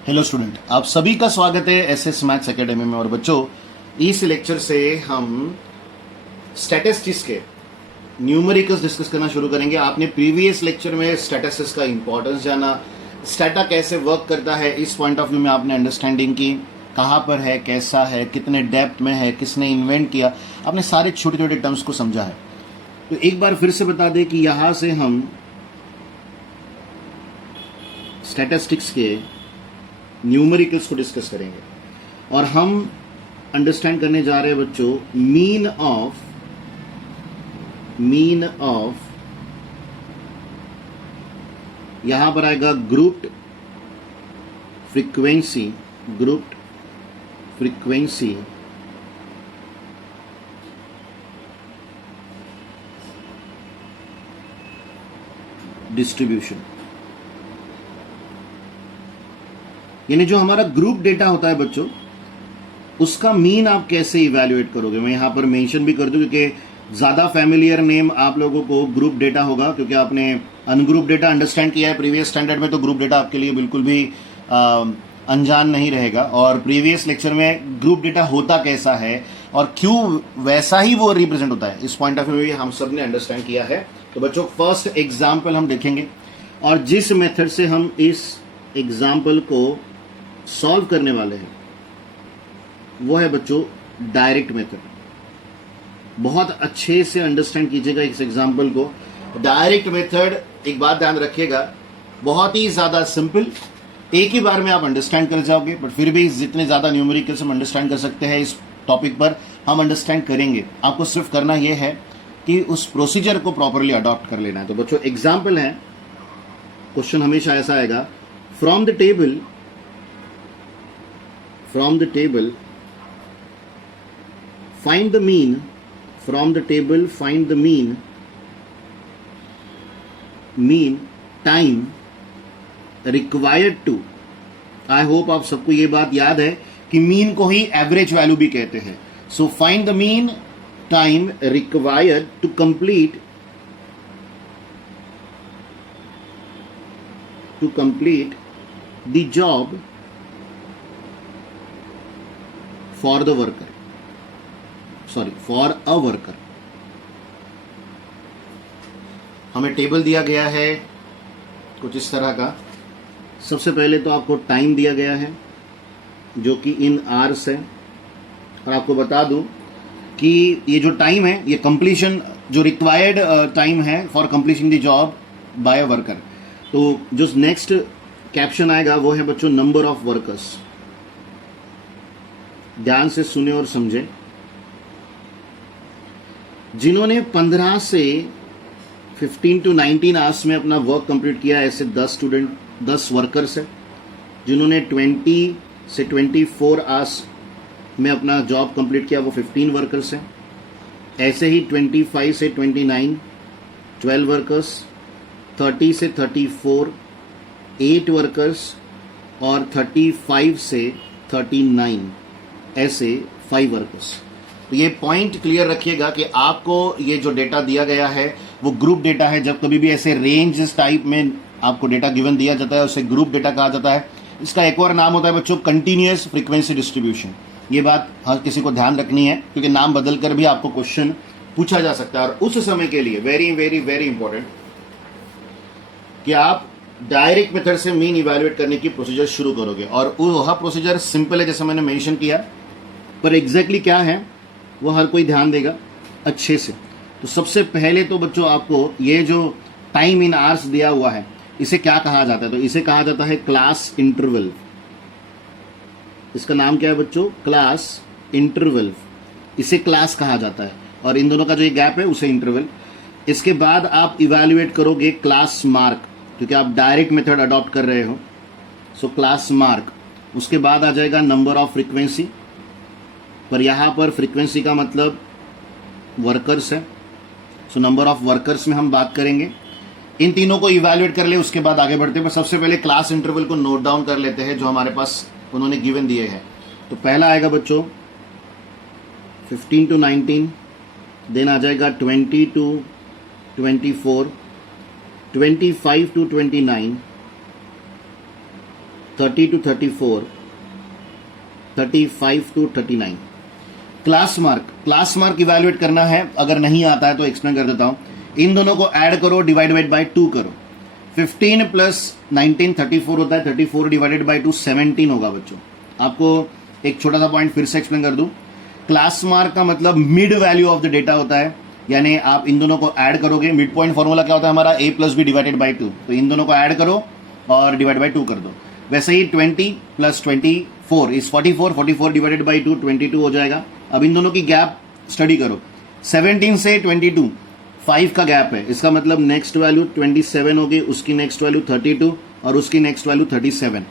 Hello student, आप सभी का स्वागत है एसएस मैथ्स एकेडमी में। और बच्चों, इस लेक्चर से हम स्टैटिस्टिक्स के न्यूमेरिकल्स डिस्कस करना शुरू करेंगे। आपने प्रीवियस लेक्चर में स्टैटिस्टिक्स का इंपॉर्टेंस जाना, स्टैटा कैसे वर्क करता है, इस पॉइंट ऑफ व्यू में आपने अंडरस्टैंडिंग की, कहाँ पर है, कैसा है, कितने डेप्थ में है, किसने इन्वेंट किया, आपने सारे छोटे छोटे टर्म्स को समझा है। तो एक बार फिर से बता दें कि यहाँ से हम स्टैटिस्टिक्स के न्यूमेरिकल्स को डिस्कस करेंगे और हम अंडरस्टैंड करने जा रहे हैं बच्चों मीन ऑफ यहां पर आएगा ग्रुप्ड फ्रीक्वेंसी डिस्ट्रीब्यूशन। यानी जो हमारा ग्रुप डेटा होता है बच्चों, उसका मीन आप कैसे इवैल्यूएट करोगे। मैं यहां पर मेंशन भी कर दूं क्योंकि ज्यादा फैमिलियर नेम आप लोगों को ग्रुप डेटा होगा, क्योंकि आपने अनग्रुप डेटा अंडरस्टैंड किया है प्रीवियस स्टैंडर्ड में, तो ग्रुप डेटा आपके लिए बिल्कुल भी अनजान नहीं रहेगा। और प्रीवियस लेक्चर में ग्रुप डेटा होता कैसा है और क्यों वैसा ही वो रिप्रेजेंट होता है, इस पॉइंट ऑफ व्यू हम सब ने अंडरस्टैंड किया है। तो बच्चों, फर्स्ट एग्जाम्पल हम देखेंगे और जिस मेथड से हम इस एग्जाम्पल को सॉल्व करने वाले हैं वो है बच्चों डायरेक्ट मेथड। बहुत अच्छे से अंडरस्टैंड कीजिएगा इस एग्जाम्पल को। डायरेक्ट मेथड, एक बात ध्यान रखिएगा, बहुत ही ज्यादा सिंपल, एक ही बार में आप अंडरस्टैंड कर जाओगे, बट फिर भी जितने ज्यादा न्यूमेरिकल्स हम अंडरस्टैंड कर सकते हैं इस टॉपिक पर हम अंडरस्टैंड करेंगे। आपको सिर्फ करना यह है कि उस प्रोसीजर को प्रॉपरली अडॉप्ट कर लेना है। तो बच्चों, एग्जाम्पल है, क्वेश्चन हमेशा ऐसा आएगा, from the table find the mean time required to। I hope आप सबको ये बात याद है कि मीन को ही एवरेज वैल्यू भी कहते हैं। So find the mean time required to complete the job for a worker। हमें टेबल दिया गया है कुछ इस तरह का। सबसे पहले तो आपको टाइम दिया गया है जो कि इन आवर्स है, और आपको बता दूं कि ये जो टाइम है ये कंप्लीशन, जो रिक्वायर्ड टाइम है for completion the job by a worker. तो जो नेक्स्ट कैप्शन आएगा वो है बच्चों नंबर ऑफ वर्कर्स। ध्यान से सुने और समझें। जिन्होंने 15 से 15 to 19 आवर्स में अपना वर्क कंप्लीट किया, ऐसे 10 वर्कर्स है। जिन्होंने 20 से 24 आवर्स में अपना जॉब कंप्लीट किया वो 15 वर्कर्स हैं। ऐसे ही 25 से 29 12 वर्कर्स, 30 से 34 8 वर्कर्स, और 35 से 39 ऐसे 5 वर्कर्स। तो ये पॉइंट क्लियर रखिएगा कि आपको ये जो डेटा दिया गया है वो ग्रुप डेटा है। जब कभी भी ऐसे रेंज टाइप में आपको डेटा गिवन दिया जाता है उसे ग्रुप डेटा कहा जाता है। इसका एक और नाम होता है बच्चों कंटिन्यूअस फ्रीक्वेंसी डिस्ट्रीब्यूशन। ये बात हर किसी को ध्यान रखनी है क्योंकि नाम बदल कर भी आपको क्वेश्चन पूछा जा सकता है। और उस समय के लिए वेरी वेरी वेरी इंपॉर्टेंट कि आप डायरेक्ट मेथड से मीन इवैल्यूएट करने की प्रोसीजर शुरू करोगे। और वह प्रोसीजर सिंपल है जैसे मैंने मेंशन किया, पर एग्जैक्टली क्या है वो हर कोई ध्यान देगा अच्छे से। तो सबसे पहले तो बच्चों आपको ये जो टाइम इन आवर्स दिया हुआ है इसे क्या कहा जाता है, तो इसे कहा जाता है क्लास इंटरवल। इसका नाम क्या है बच्चों? Class interval. इसे क्लास कहा जाता है और इन दोनों का जो ये गैप है उसे इंटरवल। इसके बाद आप इवैल्यूएट करोगे क्लास मार्क, क्योंकि आप डायरेक्ट मेथड अडॉप्ट कर रहे हो, सो क्लास मार्क। उसके बाद आ जाएगा नंबर ऑफ फ्रीक्वेंसी, पर यहाँ पर फ्रीक्वेंसी का मतलब वर्कर्स है, सो नंबर ऑफ वर्कर्स में हम बात करेंगे। इन तीनों को इवैल्यूएट कर ले, उसके बाद आगे बढ़ते हैं। पर सबसे पहले क्लास इंटरवल को नोट डाउन कर लेते हैं जो हमारे पास उन्होंने गिवन दिए हैं। तो पहला आएगा बच्चों 15 to 19, देन आ जाएगा 20 to 24, 25 to 29, 30 to 34, 35 to 39। Class mark evaluate करना है, अगर नहीं आता है तो एक्सप्लेन कर देता हूं। इन दोनों को ऐड करो, डिवाइडेड बाय 2 करो। 15 प्लस 19 34 होता है, 34 डिवाइडेड बाय 2 17 होगा बच्चों। आपको एक छोटा सा पॉइंट फिर से एक्सप्लेन कर दूं। क्लास मार्क का मतलब mid value of the data होता है, यानी आप इन दोनों को ऐड करोगे। मिड पॉइंट फॉर्मूला क्या होता है हमारा, a plus B divided by 2। तो इन दोनों को ऐड करो और डिवाइड बाई 2 कर दो। वैसे ही 20 प्लस 24 इज 44, 44 डिवाइडेड बाई 2 22 हो जाएगा। अब इन दोनों की गैप स्टडी करो। 17 से 22 5 का गैप है, इसका मतलब नेक्स्ट वैल्यू 27 होगी, उसकी नेक्स्ट वैल्यू 32 और उसकी नेक्स्ट वैल्यू 37।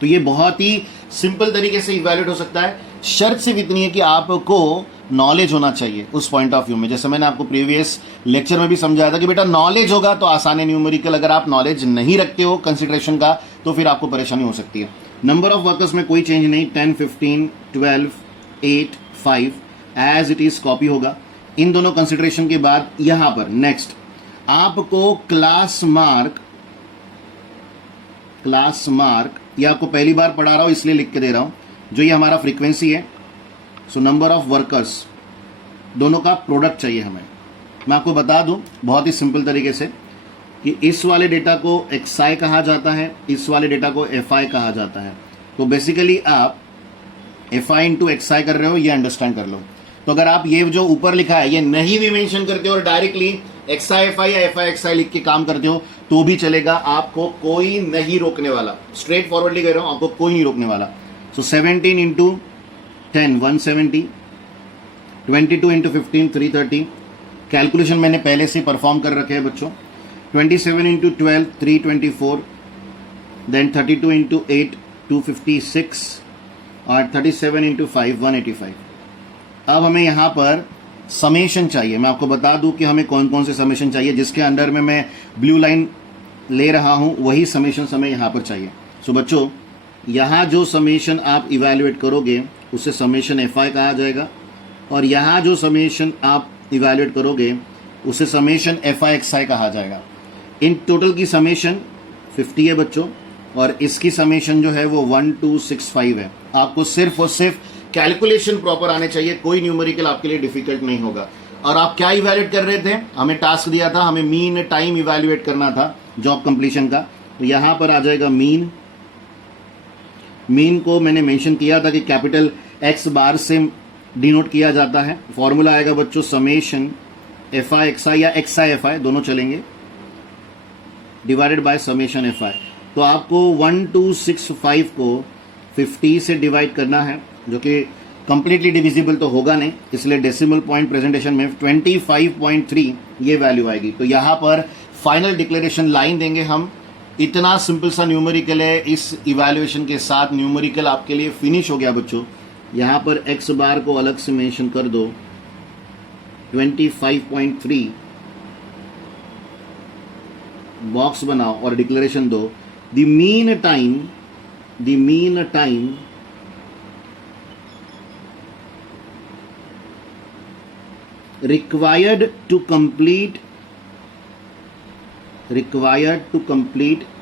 तो ये बहुत ही सिंपल तरीके से इवैल्यूएट हो सकता है। शर्त सिर्फ इतनी है कि आपको नॉलेज होना चाहिए उस पॉइंट ऑफ व्यू में। जैसे मैंने आपको प्रीवियस लेक्चर में भी समझाया था कि बेटा नॉलेज होगा तो आसान है न्यूमेरिकल। अगर आप नॉलेज नहीं रखते हो कंसिडरेशन का तो फिर आपको परेशानी हो सकती है। नंबर ऑफ वर्कर्स में कोई चेंज नहीं, 10 15 12 8 5 एज इट इज कॉपी होगा। इन दोनों कंसिडरेशन के बाद यहां पर नेक्स्ट आपको क्लास मार्क ये आपको पहली बार पढ़ा रहा हूं इसलिए लिख के दे रहा हूं, जो ये हमारा फ्रीक्वेंसी है। सो नंबर ऑफ वर्कर्स दोनों का प्रोडक्ट चाहिए हमें। मैं आपको बता दूं बहुत ही सिंपल तरीके से कि इस वाले डेटा को XI कहा जाता है, इस वाले डेटा को FI कहा जाता है। तो बेसिकली आप FI इंटू XI कर रहे हो, ये अंडरस्टैंड कर लो। तो अगर आप ये जो ऊपर लिखा है ये नहीं भी मेंशन करते हो और डायरेक्टली XI FI या FI XI लिख के काम करते हो तो भी चलेगा, आपको कोई नहीं रोकने वाला। स्ट्रेट फॉरवर्डली कह रहा हूं, आपको कोई नहीं रोकने वाला। सो 17 इंटू 10 170, 22 इंटू 15 330। कैलकुलेशन मैंने पहले से परफॉर्म कर रखे हैं बच्चों। 27 इंटू 12 324, देन 32 इंटू 8 256 और 37 इंटू 5 185। अब हमें यहां पर समेशन चाहिए। मैं आपको बता दूं कि हमें कौन कौन से समेशन चाहिए। जिसके अंडर में मैं ब्लू लाइन ले रहा हूं वही समेशन हमें यहां पर चाहिए। सो बच्चों यहां जो समेशन आप इवैल्यूएट करोगे उसे समेशन FI कहा जाएगा, और यहां जो समेशन आप इवैल्यूएट करोगे उसे समेशन FI XI कहा जाएगा। इन टोटल की समेशन 50 है बच्चों, और इसकी समेशन जो है वो 1265 है। आपको सिर्फ और सिर्फ कैलकुलेशन प्रॉपर आने चाहिए, कोई न्यूमेरिकल आपके लिए डिफिकल्ट नहीं होगा। और आप क्या इवैल्यूएट कर रहे थे, हमें टास्क दिया था, हमें मीन टाइम इवैल्यूएट करना था जॉब कंप्लीशन का। तो यहां पर आ जाएगा मीन को मैंने मेंशन किया था कि कैपिटल X बार से डिनोट किया जाता है। फॉर्मूला आएगा बच्चों समेशन FI XI या XI FI दोनों चलेंगे, डिवाइडेड बाय समेशन FI। तो आपको 1265 को 50 से डिवाइड करना है, जो कि कंप्लीटली डिविजिबल तो होगा नहीं, इसलिए डेसिमल पॉइंट प्रेजेंटेशन में 25.3 ये वैल्यू आएगी। तो यहां पर फाइनल डिक्लेरेशन लाइन देंगे हम। इतना सिंपल सा न्यूमेरिकल है। इस इवैल्यूएशन के साथ न्यूमेरिकल आपके लिए फिनिश हो गया बच्चों। यहां पर X बार को अलग से मेंशन कर दो, 25.3 बॉक्स बनाओ और डिक्लेरेशन दो। The mean time required to complete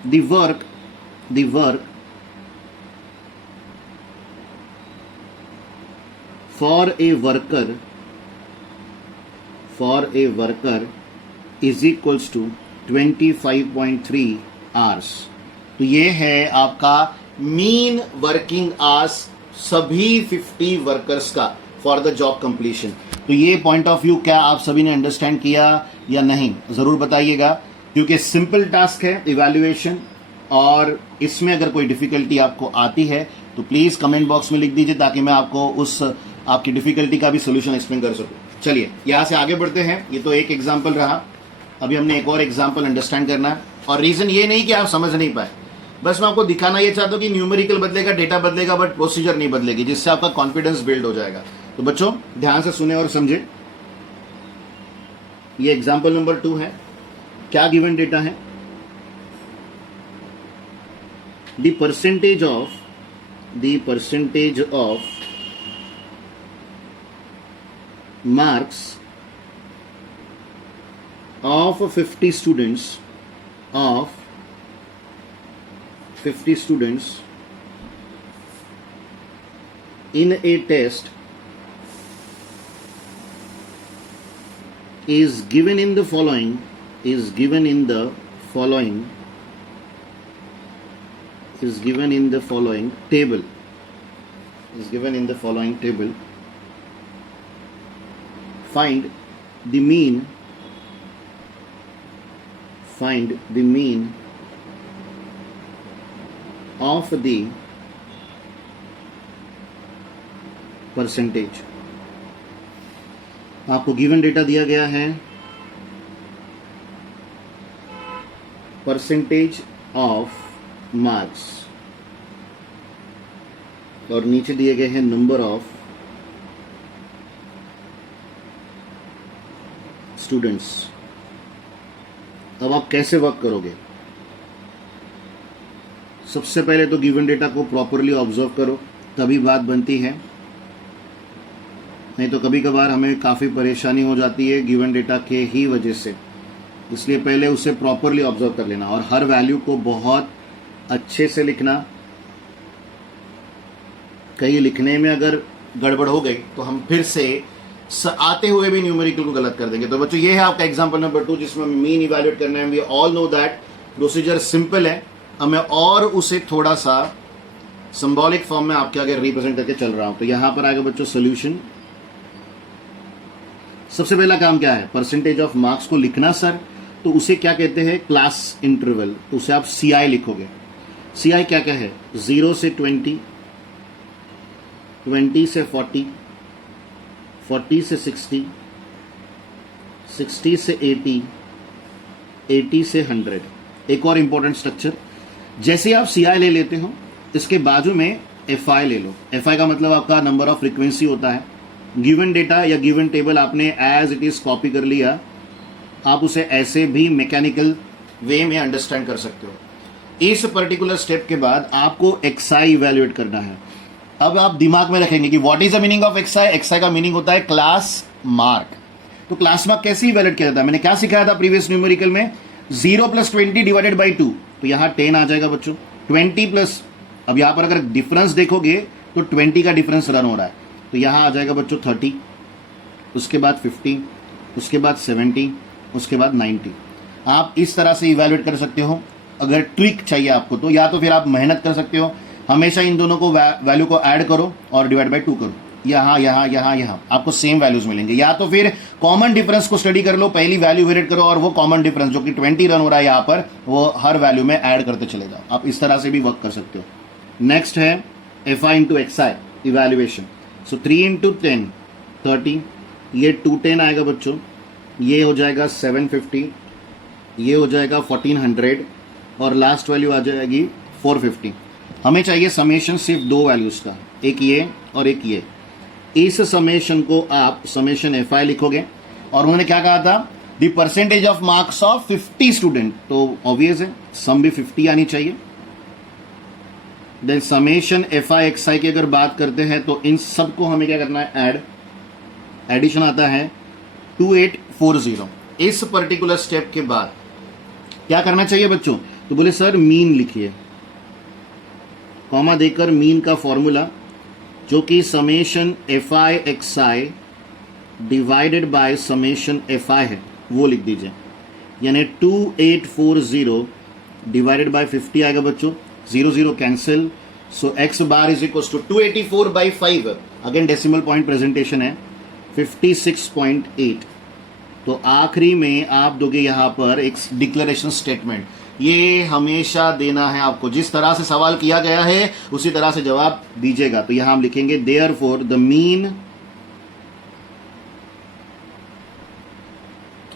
the work for a worker is equals to 25.3 hours। तो ये है आपका मीन वर्किंग आवर्स सभी 50 वर्कर्स का फॉर द जॉब कंप्लीशन। तो ये पॉइंट ऑफ व्यू क्या आप सभी ने अंडरस्टैंड किया या नहीं, जरूर बताइएगा, क्योंकि सिंपल टास्क है इवैल्यूएशन। और इसमें अगर कोई डिफिकल्टी आपको आती है तो प्लीज कमेंट बॉक्स में लिख दीजिए, ताकि मैं आपको उस आपकी डिफिकल्टी का भी सोल्यूशन एक्सप्लेन कर सकूं। चलिए यहां से आगे बढ़ते हैं। ये तो एक एग्जाम्पल रहा, अभी हमने एक और एग्जाम्पल अंडरस्टैंड करना है। और रीजन ये नहीं कि आप समझ नहीं पाए, बस मैं आपको दिखाना ये चाहता हूं कि न्यूमेरिकल बदलेगा, डेटा बदलेगा, बट प्रोसीजर नहीं बदलेगी, जिससे आपका कॉन्फिडेंस बिल्ड हो जाएगा। तो बच्चों ध्यान से सुने और समझे। ये एग्जाम्पल नंबर 2 है। क्या गिवन डेटा है, the percentage of marks of 50 students in a test is given in the following table. Find the mean of the percentage. आपको गिवन डेटा दिया गया है परसेंटेज ऑफ मार्क्स और नीचे दिए गए हैं नंबर ऑफ स्टूडेंट्स. अब आप कैसे वर्क करोगे? सबसे पहले तो गिवन डेटा को प्रॉपरली ऑब्जर्व करो, तभी बात बनती है. नहीं तो कभी कभार हमें काफ़ी परेशानी हो जाती है गिवन डेटा के ही वजह से. इसलिए पहले उसे प्रॉपरली ऑब्जर्व कर लेना और हर वैल्यू को बहुत अच्छे से लिखना. कहीं लिखने में अगर गड़बड़ हो गई तो हम फिर से आते हुए भी न्यूमेरिकल को गलत कर देंगे. तो बच्चों ये है आपका एग्जांपल नंबर 2 जिसमें मीन इवैल्यूएट करना है. We all know that procedure simple है. अब मैं और उसे थोड़ा सा सिंबॉलिक फॉर्म में आपके आगे रिप्रेजेंट करके चल रहा हूं. तो यहां पर आएगा बच्चों सोल्यूशन. सबसे पहला काम क्या है? परसेंटेज ऑफ मार्क्स को लिखना सर. तो उसे क्या कहते हैं? Class interval. तो उसे आप CI लिखोगे. CI क्या क्या है? 0 से 20, 20 से 40, 40 से 60, 60 से 80, 80 से 100. एक और इंपॉर्टेंट स्ट्रक्चर, जैसे आप CI ले लेते हो इसके बाजू में FI ले लो. FI का मतलब आपका नंबर ऑफ फ्रीक्वेंसी होता है. गिवन डेटा या गिवन टेबल आपने एज इट इज कॉपी कर लिया, आप उसे ऐसे भी मैकेनिकल वे में अंडरस्टैंड कर सकते हो. इस पर्टिकुलर स्टेप के बाद आपको XI इवैल्यूएट करना है. अब आप दिमाग में रखेंगे कि what is the meaning of XI. XI का मीनिंग होता है क्लास मार्क. तो क्लास मार्क कैसे इवैल्यूएट किया जाता है? मैंने क्या सिखाया था प्रीवियस न्यूमेरिकल में? 0 + 20 डिवाइडेड बाई 2. तो यहां 10 आ जाएगा बच्चों. 20 प्लस, अब यहां पर अगर डिफरेंस देखोगे तो 20 का डिफरेंस रन हो रहा है. तो यहां आ जाएगा बच्चों 30, उसके बाद 50, उसके बाद 70, उसके बाद 90. आप इस तरह से इवैल्यूएट कर सकते हो. अगर ट्रिक चाहिए आपको तो या तो फिर आप मेहनत कर सकते हो. हमेशा इन दोनों को वैल्यू को ऐड करो और डिवाइड बाई 2 करो. यहां यहां यहां यहां आपको सेम वैल्यूज मिलेंगे. या तो फिर कॉमन डिफरेंस को स्टडी कर लो, पहली वैल्यू वेरिएट करो और वो कॉमन डिफरेंस जो कि 20 रन हो रहा है यहां पर, वो हर वैल्यू में ऐड करते चले जाओ. आप इस तरह से भी वर्क कर सकते हो. नेक्स्ट है FI इंटू XI इवैल्यूएशन. सो 3 इंटू 10 30, ये 210 आएगा बच्चों. ये हो जाएगा 750, ये हो जाएगा 1400 और लास्ट वैल्यू आ जाएगी 450. हमें चाहिए समेशन सिर्फ 2 वैल्यूज का, एक ये और एक ये. इस समेशन को आप समेशन FI लिखोगे और उन्होंने क्या कहा था? The percentage of marks of 50 student. तो ऑब्वियस है सम भी 50 आनी चाहिए. देन समेशन FI XI की अगर बात करते हैं तो इन सबको हमें क्या करना है? ऐड. एडिशन आता है 2840. इस पर्टिकुलर स्टेप के बाद क्या करना चाहिए बच्चों? तो बोले सर मीन लिखिए, कॉमा देकर मीन का फॉर्मूला जो कि summation FI XI divided by summation FI है वो लिख दीजिए. यानी 2840 डिवाइडेड बाय 50 आएगा बच्चों. 0 0 cancel. So x bar is equal to 284 by 5. Again decimal point presentation है. 56.8. तो आखिरी में आप दोगे यहां पर एक डिक्लेरेशन स्टेटमेंट. ये हमेशा देना है आपको. जिस तरह से सवाल किया गया है उसी तरह से जवाब दीजिएगा. तो यहां हम लिखेंगे therefore the mean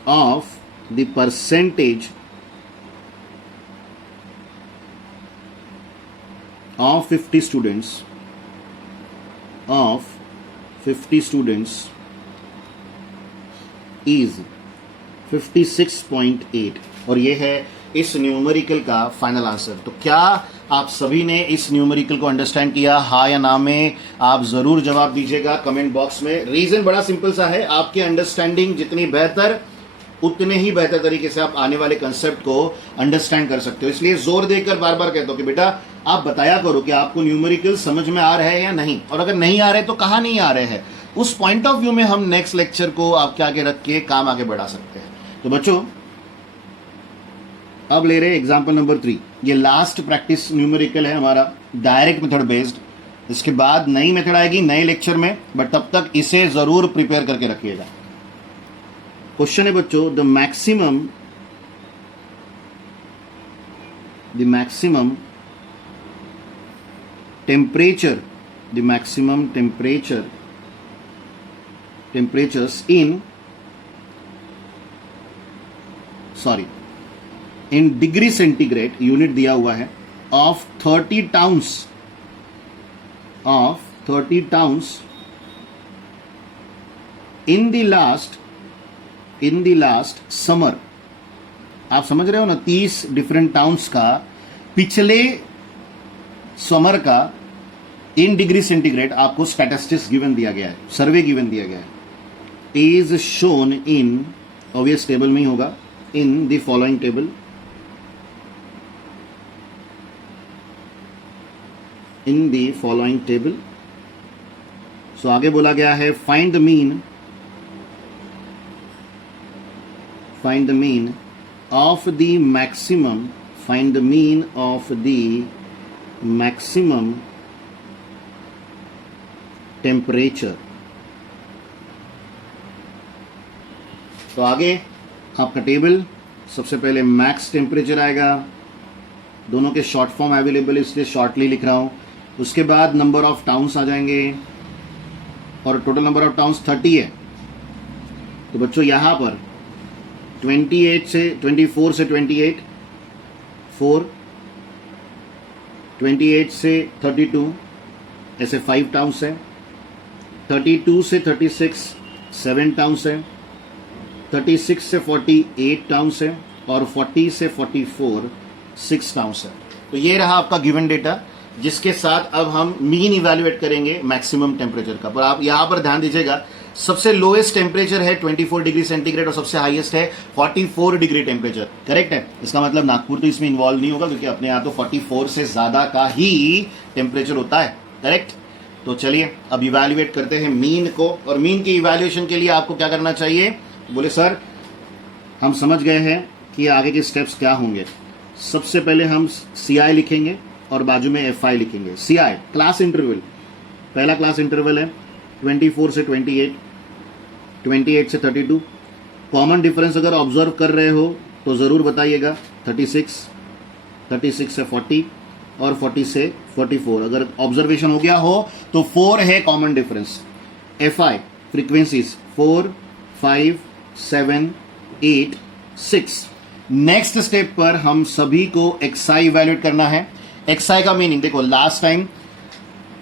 of the percentage of 50 students is 56.8. और ये है इस न्यूमेरिकल का फाइनल आंसर. तो क्या आप सभी ने इस न्यूमेरिकल को अंडरस्टैंड किया? हाँ या ना में आप जरूर जवाब दीजिएगा कमेंट बॉक्स में. रीजन बड़ा सिंपल सा है, आपकी अंडरस्टैंडिंग जितनी बेहतर उतने ही बेहतर तरीके से आप आने वाले कंसेप्ट को अंडरस्टैंड कर सकते हो. इसलिए जोर देकर बार बार कहता हूं कि बेटा आप बताया करो कि आपको न्यूमेरिकल समझ में आ रहे हैं या नहीं, और अगर नहीं आ रहे तो कहाँ नहीं आ रहे हैं। उस पॉइंट ऑफ व्यू में हम नेक्स्ट लेक्चर को आपके आगे रख के काम आगे बढ़ा सकते हैं। तो बच्चों अब ले रहे हैं एग्जाम्पल नंबर 3। ये लास्ट प्रैक्टिस न्यूमेरिकल है हमारा, डायरेक्ट मेथड बेस्ड। इसके बाद नई मेथड आएगी नए लेक्चर में, बट तब तक इसे जरूर प्रिपेयर करके रखिएगा। क्वेश्चन है बच्चों, the maximum temperature, the maximum temperatures in degree centigrade, unit दिया हुआ है, of 30 towns in the last summer। आप समझ रहे हो ना, 30 डिफरेंट टाउन्स का पिछले समर का इन डिग्री सेंटीग्रेड आपको स्टैटिस्टिक्स गिवन दिया गया है, सर्वे गिवन दिया गया है। Is shown in, obvious table में ही होगा, in the following table. In the following table. So आगे बोला गया है find the mean of the maximum, find the mean of the maximum temperature। तो आगे आपका टेबल, सबसे पहले मैक्स टेम्परेचर आएगा, दोनों के शॉर्ट फॉर्म अवेलेबल है इसलिए शॉर्टली लिख रहा हूं। उसके बाद नंबर ऑफ टाउन्स आ जाएंगे, और टोटल नंबर ऑफ टाउन्स 30 है। तो बच्चों यहां पर 24 से 28 4, 28 से 32 ऐसे 5 टाउन्स है, 32 से 36 7 टाउन्स है, 36 से 48 टाउन्स है, और 40 से 44 6 टाउन्स है। तो ये रहा आपका गिवन डेटा, जिसके साथ अब हम मीन इवैल्यूएट करेंगे मैक्सिमम टेम्परेचर का। पर आप यहां पर ध्यान दीजिएगा, सबसे लोएस्ट टेम्परेचर है 24 डिग्री सेंटीग्रेड और सबसे हाईएस्ट है 44 डिग्री टेम्परेचर। करेक्ट है? इसका मतलब नागपुर तो इसमें इन्वॉल्व नहीं होगा, क्योंकि अपने यहाँ तो 44 से ज्यादा का ही टेम्परेचर होता है। करेक्ट? तो चलिए अब इवैल्यूएट करते हैं मीन को, और मीन की इवैल्यूएशन के लिए आपको क्या करना चाहिए? बोले सर हम समझ गए हैं कि आगे के स्टेप्स क्या होंगे। सबसे पहले हम CI लिखेंगे और बाजू में FI लिखेंगे। CI क्लास इंटरवल, पहला क्लास इंटरवल है 24 से 28, 28 से 32। कॉमन डिफरेंस अगर ऑब्जर्व कर रहे हो तो ज़रूर बताइएगा। 36, 36 से 40 और 40 से 44 अगर ऑब्जर्वेशन हो गया हो तो 4 है common difference. FI frequencies 4, 5, 7, 8, 6। Next step पर हम सभी को XI इवैल्यूएट करना है। XI का मीनिंग देखो, लास्ट टाइम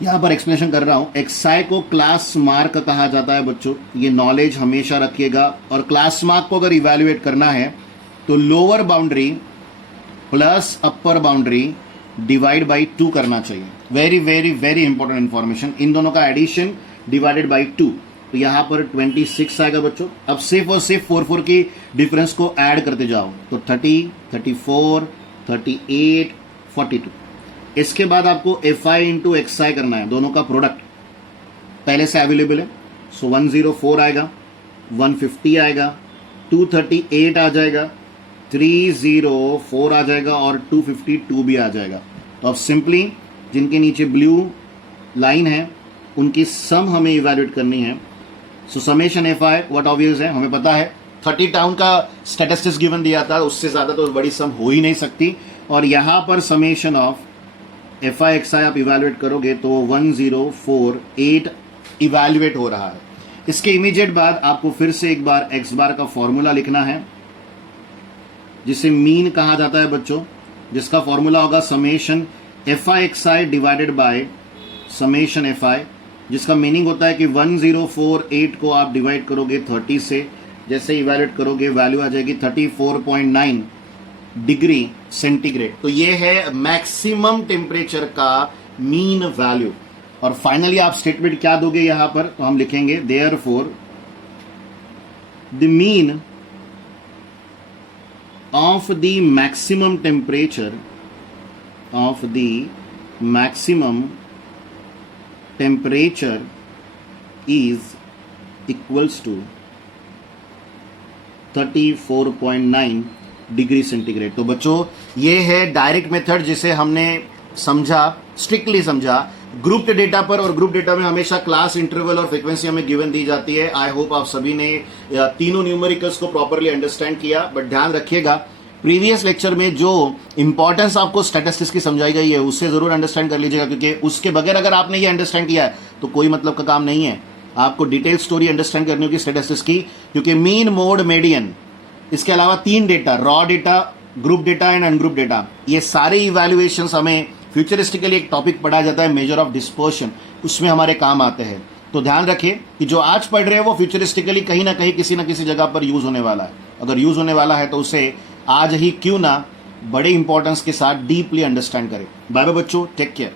यहां पर एक्सप्लेनेशन कर रहा हूं। XI को क्लास मार्क कहा जाता है बच्चों, ये नॉलेज हमेशा रखिएगा। और क्लास मार्क को अगर इवैल्यूएट करना है तो lower boundary plus upper boundary divide by 2 करना चाहिए। Very very very important information, इन दोनों का एडिशन डिवाइडेड बाई 2। तो यहां पर 26 आएगा बच्चों। अब सिर्फ और सिर्फ 4 की डिफरेंस को ऐड करते जाओ, तो 30, 34, 38, 42। इसके बाद आपको FI इंटू XI करना है, दोनों का प्रोडक्ट पहले से अवेलेबल है। सो 104 आएगा, 150 आएगा, 238 आ जाएगा, 304 आ जाएगा, और 252 भी आ जाएगा। तो अब सिंपली जिनके नीचे ब्लू लाइन है उनकी सम हमें इवैल्यूएट करनी है। सो समेशन FI व्हाट ऑब्वियस है, हमें पता है 30 टाउन का स्टैटिस्टिक्स गिवन दिया था, उससे ज्यादा तो बड़ी सम हो ही नहीं सकती। और यहां पर समेशन ऑफ FI XI आप इवैल्यूएट करोगे तो 1048 इवैल्यूएट हो रहा है। इसके इमीडिएट बाद आपको फिर से एक बार x बार का फॉर्मूला लिखना है, जिसे मीन कहा जाता है बच्चों, जिसका फॉर्मूला होगा summation FI XI divided by summation FI, जिसका मीनिंग होता है कि 1048 को आप डिवाइड करोगे 30 से, जैसे इवैल्यूएट करोगे वैल्यू आ जाएगी 34.9 डिग्री सेंटीग्रेड। तो ये है मैक्सिमम टेम्परेचर का मीन वैल्यू। और फाइनली आप स्टेटमेंट क्या दोगे यहां पर, तो हम लिखेंगे therefore the mean of the maximum temperature maximum temperature is equals to 34.9 degree centigrade. तो बच्चों ये है डायरेक्ट मेथड जिसे हमने समझा, स्ट्रिक्टली समझा ग्रुप डेटा पर, और ग्रुप डेटा में हमेशा क्लास, इंटरवल और फ्रीक्वेंसी हमें गिवन दी जाती है। आई होप आप सभी ने तीनों न्यूमेरिकल्स को प्रॉपरली अंडरस्टैंड किया। बट ध्यान रखिएगा, प्रीवियस लेक्चर में जो इंपॉर्टेंस आपको स्टैटिस्टिक्स की समझाई गई है उसे जरूर अंडरस्टैंड कर लीजिएगा, क्योंकि उसके बगैर अगर आपने ये अंडरस्टैंड किया है तो कोई मतलब का काम नहीं है। आपको डिटेल स्टोरी अंडरस्टैंड करनी होगी स्टैटिस्टिक्स की, क्योंकि मीन, मोड, मीडियन, इसके अलावा 3 data, raw data, group data and ungroup data, ये सारे इवैल्यूएशंस हमें फ्यूचरिस्टिकली एक टॉपिक पढ़ा जाता है मेजर ऑफ डिस्पर्शन, उसमें हमारे काम आते हैं। तो ध्यान रखें कि जो आज पढ़ रहे हैं वो फ्यूचरिस्टिकली कहीं ना कहीं किसी ना किसी जगह पर यूज होने वाला है। अगर यूज होने वाला है तो उसे आज ही क्यों ना बड़े इंपॉर्टेंस के साथ डीपली अंडरस्टैंड करें। बाय बाय बच्चों, टेक केयर।